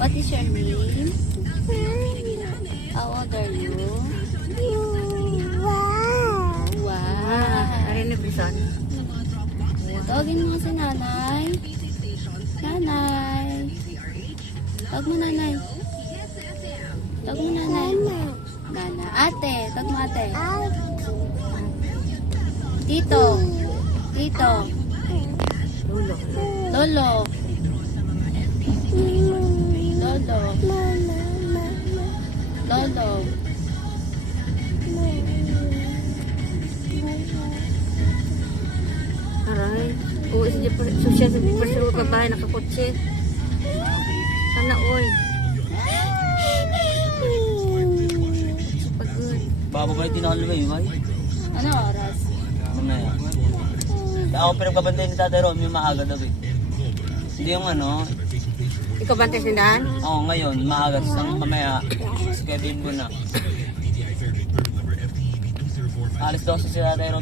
What is your name? How old are you? Wow. Narinig ko saan? Tawagin mo si nanay. Nanay. Tawag mo nanay. Tawag mo nanay. Nana. Ate. Tawag mo ate. Tito. Tito. Lolo. Lolo. Lolo. Lolo. Aray. Uwi siya social sa personal ka bahay nakakotse. Sana oy. Pagod. Baba ba yung tinakalimay, May? Ano oras? Mamaya. Ako pinagbabantay ni Tatay Rom yung maaga daw eh. Hindi yung ano, Ikaw ba ang tindahan? oo ngayon, maaga, isang mamaya, schedule ko na. Alis daw si Tatay Rom